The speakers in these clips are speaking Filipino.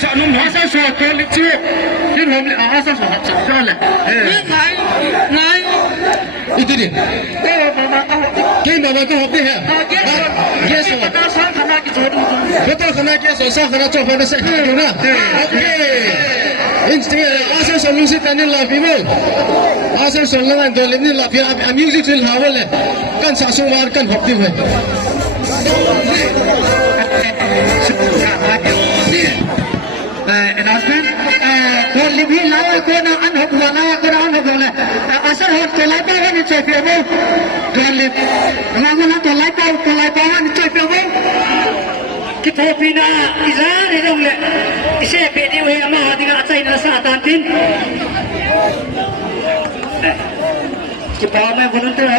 sợ nung hóa sao sợ tôi lịch chưa thế hôm lại sao sợ sợ cho lại ngay itu dia cái mà có học đi hả cái số betul kena cái số sao kena cho phải nó sẽ hiểu na ok instinct asal solusi tani la vivo asal solusi tôi lên la phía music til hawal le kan sa so war kan học đi vậy announcement kon libhi la ko na an hok wala ko na an hok wala asal hot to lai pa ni choi pe bo kon lib na to lai pa ni choi pe bo ki to pina iza ni dong le ise pe di we ama dinga achai na sa tan tin ki pa me volunteer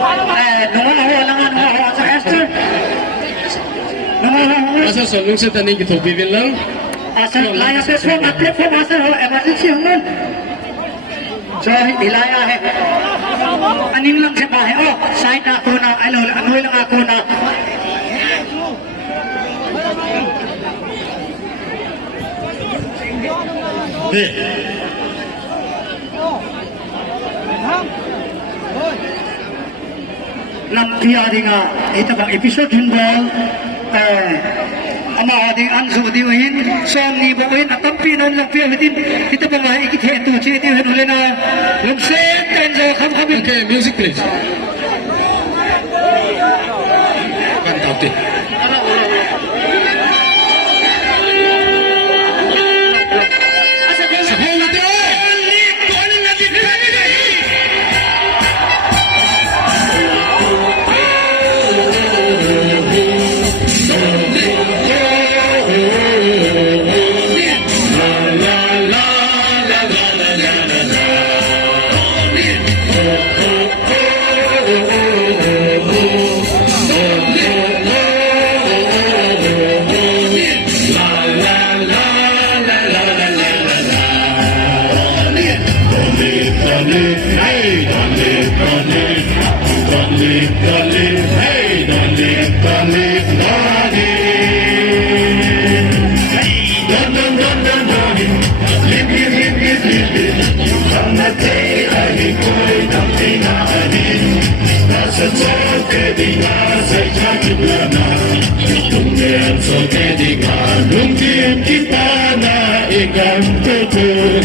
ho nunga ho langan ho sa Esther asal solusi tani kita bilang asal layak sesuatu atlet pun asal emergency human jadi ilaya hai aning lang siapa hai oh side aku na alo anoy lang aku na Nampia dinga ito bang episode hinbal ama ading anso diwin som ni buin atampi non lang pia hitin kita pa mai ikit hetu che di hule na lumse tenjo kham kham okay music please kan tauti Mungkin kita nak ikan tutur